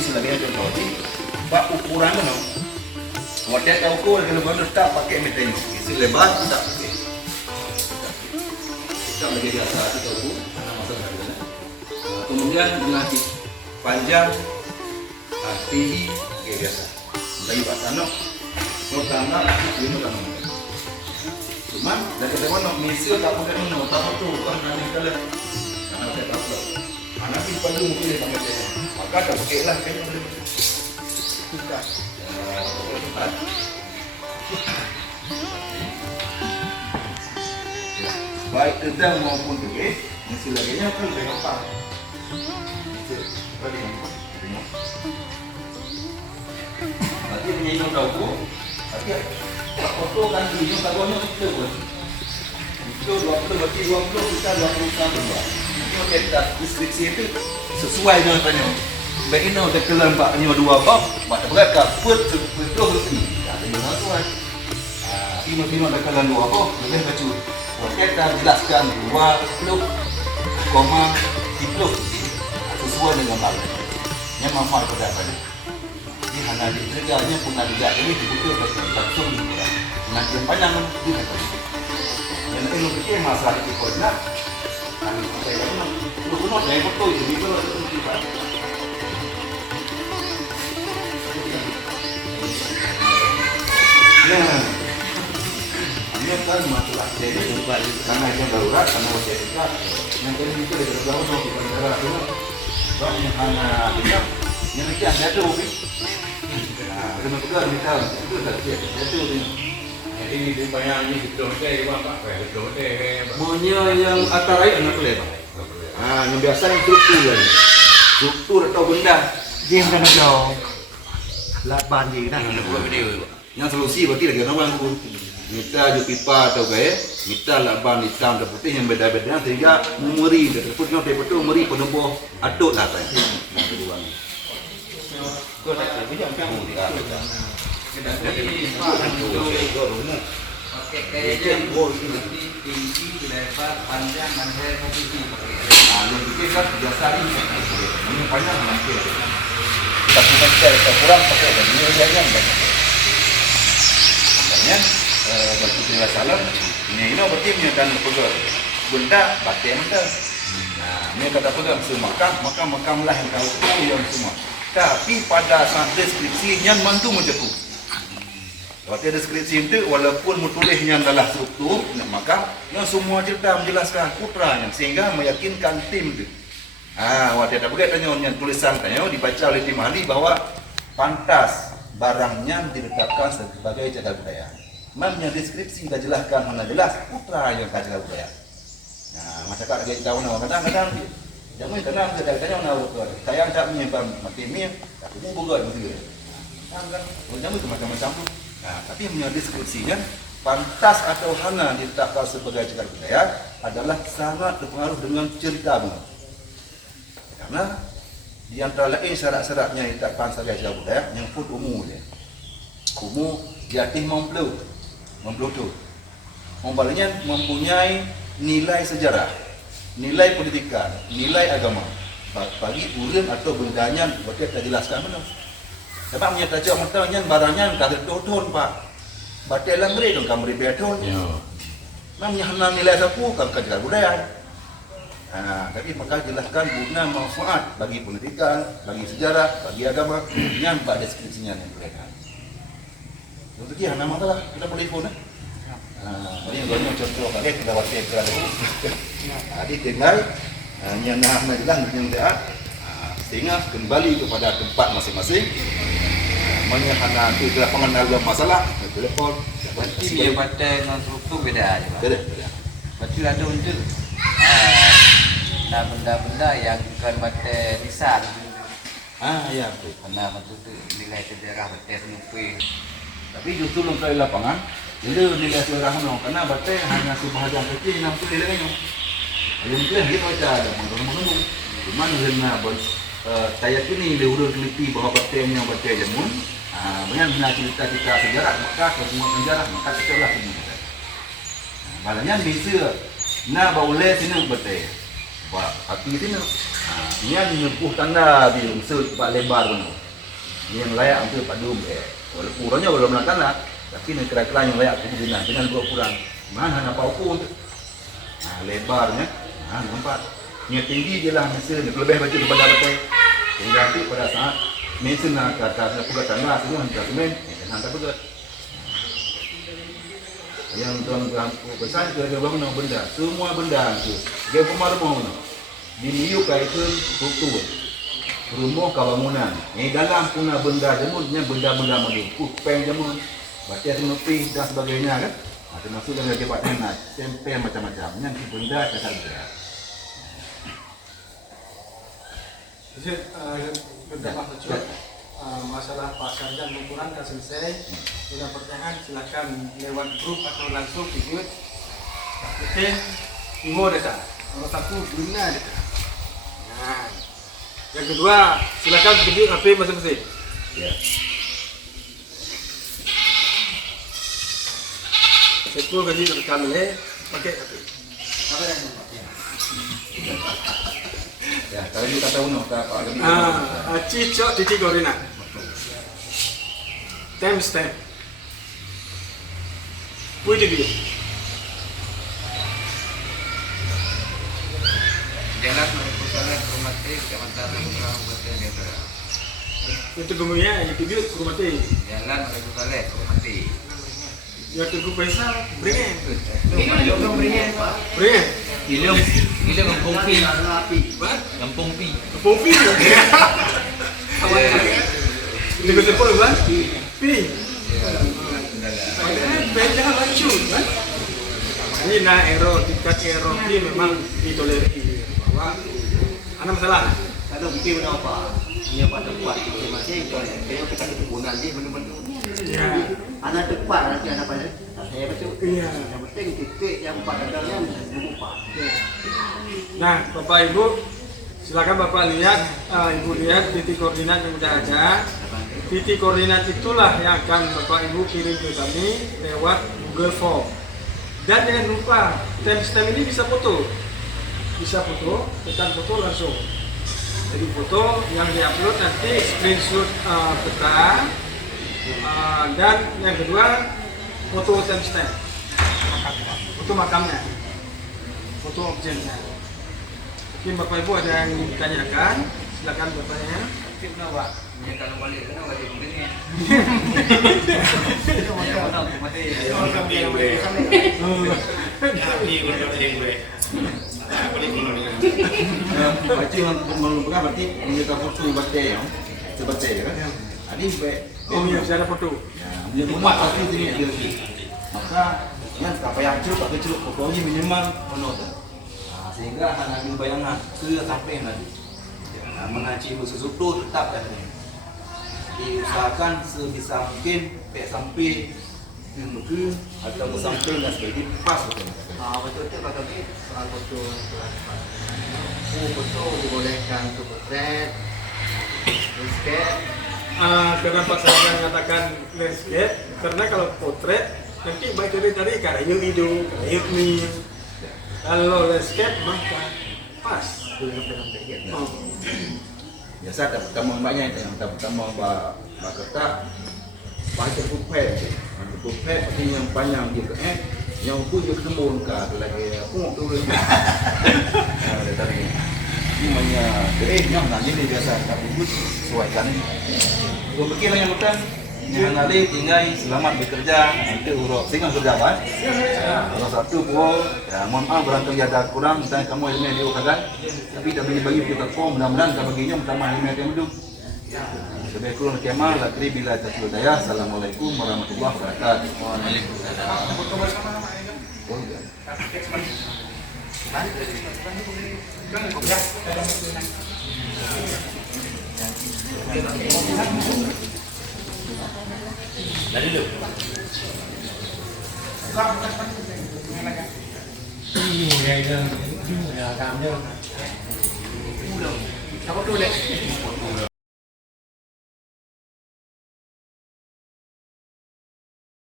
misalnya contoh ni, pak ukuran mana? Waktu kita ukur kalau baru tak pakai meteor, isi lebar tak pakai. Kita lagi biasa kita ukur, mana masa ada. Kemudian dengan panjang, tinggi, biasa. Lagi pasang, kalau tanah ini kan. Cuma dah kita mana mesin tak pakai mana, tak tu kan nanti kalau anak saya tak tahu. Anak ini perlu mungkin sama saya. Maka tak pakai lah kayaknya boleh. Bukan. Baik tendang maupun tegak, mesti laginya kan lebih gampang. Nanti punya ini tahu tu, tapi foto kan ini tahunya itu pun. Itu 20 berarti 20 kita 20 tahun berapa? Itu kita deskripsi itu sesuai dengan tanya. Baik ini udah kelam pak ni dua bab, mak berat kaput betul betul. Ada yang tuan. Ini ada kelam dua bab, lebih kecil. Kita jelaskan 20,30 sesuai dengan bab. Yang manfaat pada apa? Ini hanya dikerjanya pun ada jadi betul langsung nanti yang panjang itu. Yang ini kita masalah itu koordinat. Kami sampai ke mana? Lu dari foto itu kalau kita. Nah, ini kan masalah jadi karena itu darurat karena WCK yang tadi itu dari jauh mau di bandara dulu. Bang yang hanya dia yang nanti ada tu. Nah, kena pegang ni tahu itu tak dia tu ni. Ini di banyak ni itu hotel apa itu hotel. Maunya yang antara anak boleh bang. Yang biasa yang struktur atau benda dia kan ada lapan je kan ada buat video. Yang solusi berarti lagi orang tu kita ju pipa atau gaya kita laban hitam dan putih yang beda-beda sehingga memori tersebutnya betul memori penubuh aduk lah kan. Kau nak cakap macam kamu tidak ada. Pakai gaya tinggi, lebar, panjang, manjai, posisi. Yang itu kan biasa ini. Ini panjang nanti. Kita kurang pakai ini yang banyak. Batu tiga salam ini berarti menyatakan pegang benda batin benda. Nah, ini kata pegang semua makam lah yang tahu yang semua. Tapi pada saat deskripsi yang mantu macam tu. Waktu deskripsi itu walaupun mutulisnya adalah struktur, maka yang semua cerita menjelaskan putranya sehingga meyakinkan tim itu. Waktu ada begitu tanya tulisan tanya dibaca oleh tim ahli bahwa pantas barangnya diletakkan sebagai cagar budaya. Memangnya deskripsi dah jelaskan mana jelas putra yang cagar budaya. Nah, masyarakat lagi tahu nama kadang-kadang jangan tenang kadang-kadang nama saya tak menyimpan mati mi, tapi ni bukan begitu. Kan, jangan itu macam-macam tu. Nah, tapi memangnya deskripsinya pantas atau hana diletakkan sebagai cagar budaya adalah sangat berpengaruh dengan cerita bunga. Karena di antara lain syarat-syaratnya ditetapkan sebagai cagar budaya yang pun umum je. Umum diarti memblok tu. Membaliknya mempunyai nilai sejarah, nilai pendidikan, nilai agama. Bagi urang atau bendanya boleh kita jelaskan mana. Sebab menyata cak matanya barangnya tak tertutun pak. Batai langri dong kamri beton. Namanya hanya nilai sapu kan cagar budaya. Tapi maka jelaskan guna manfaat bagi pendidikan, bagi sejarah, bagi agama, yang pada deskripsinya yang mereka. Untuk dia nama masalah kita boleh pun. Ini banyak contoh kali kita waktu kerana itu. Jadi tinggal yang nama jelas yang dia sehingga kembali kepada tempat masing-masing. Menyahana itu adalah pengenalan masalah telepon. Berarti dia batai dengan struktur beda aja. Beda. Berarti ada untuk benda-benda yang bukan batai lisan. Ya betul. Karena betul nilai sejarah batai senupi. Tapi justru untuk lapangan, jadi nilai sejarah karena batai hanya sebahagian kecil yang nampak nilainya. Yang itu dia baca ada mengenung. Cuma dengan saya kini dia udah teliti bahawa batainya batai jamun. Banyak benda cerita sejarah maka semua sejarah maka kita lah semua. Malahnya bisa na bauleh sini batai. Pak kaki sini. Ini yang nyempuh tanda di unsur pak lebar pun. Ini yang layak untuk padum walaupun ukurannya belum nak tanda, tapi ini kira-kira yang layak digunakan dengan dua ukuran. Mana nak ukur untuk lebarnya, nampak. Yang tinggi je lah mesin, lebih baca daripada betul. Sehingga nanti pada saat mesin nak ke atas, nak pegat tanah semua hantar semen, hantar pegat. Yang tuan-tuan pesan ke dia bangun benda, semua benda itu. Dia rumah-rumah mana? Diliukai ke struktur rumah kebangunan. Ini dalam punah benda jemunnya benda-benda madu, kupeng jemun, baca senupi dan sebagainya kan. Termasuk dengan kebatnya, tempe macam-macam. Yang benda cakap dia. Jadi, berdampak lucu. Masalah Pak Sarjan ukuran kan selesai. Bila pertanyaan silakan lewat grup atau langsung ikut. Oke, Imo desa. Nomor 1 guna desa. Nah, yang kedua silakan berdiri HP masing-masing. Ya. Sekul gaji rekam pakai HP. Ya, kalau kita tahu nak apa? Cicok titik koordinat. Timestamp. Puji dia. Jalan menuju sana rumah teh kementar rumah betul dia. Itu kemudian yang video rumah teh. Jalan menuju sana rumah teh. Yang tunggu pesa beringan. Beringan. Beringan. Ilung kampung pi. What? Kampung pi. Popi. Ini kau sepuluh kan? Pi. Beda lucu kan? Ini nah error tingkat error ini memang ditolerir bahwa ada masalah. Ada mungkin apa? Ini pada buat masih kalau kita keturunan dia benar-benar. Ya. Anak depan nanti anak pada saya betul. Iya. Yang penting titik yang pada dalam lupa. Nah, Bapak Ibu, silakan Bapak lihat, Ibu lihat titik koordinat yang sudah ada. Titik koordinat itulah yang akan Bapak Ibu kirim ke kami lewat Google Form. Dan jangan lupa, timestamp ini bisa foto. Bisa foto, tekan foto langsung. Jadi foto yang diupload nanti screenshot peta. Dan yang kedua, foto timestamp. Foto makamnya. Foto objeknya. Mungkin Bapak Ibu ada yang ingin ditanyakan, silakan bertanya. Kenapa? Ya kalau balik kenapa dia begini? Baca yang melupakan berarti kita foto baca yang sebaca kan? Adi Oh iya, saya ada foto. Ya, rumah pasti ini dia. Maka yang apa yang celup atau celup pokoknya minimal penuh. Sehingga hanya ambil bayangan ke sampai nanti. Mengaji sesuatu tetap kan. Diusahakan sebisa mungkin sampai ke atau sampai dan sebagai pas betul. Betul itu Pak Togi soal foto. Foto dibolehkan untuk potret, landscape. Kenapa saya mengatakan landscape? Karena kalau potret nanti baik dari karya hidung, karya mie. Kalau landscape maka pas. Biasa dapat tamu banyak yang dapat tamu ketak pakai pupet, pupet artinya yang panjang juga yang pun juga ketemu lagi pun tu ada tadi ini namanya yang jadi biasa tak bubut sesuaikan gua pikir yang betul yang nanti tinggal selamat bekerja nanti urut sehingga berjalan kalau satu gua ya mohon maaf barangkali ada kurang misalnya kamu ini diukakan tapi tak bagi kita form mudah-mudahan tak baginya utama ini yang hidup sebagai kurang kemal lakri bila tasbih daya. Assalamualaikum warahmatullahi wabarakatuh. Waalaikumsalam. Dari dulu. Apa tu lek?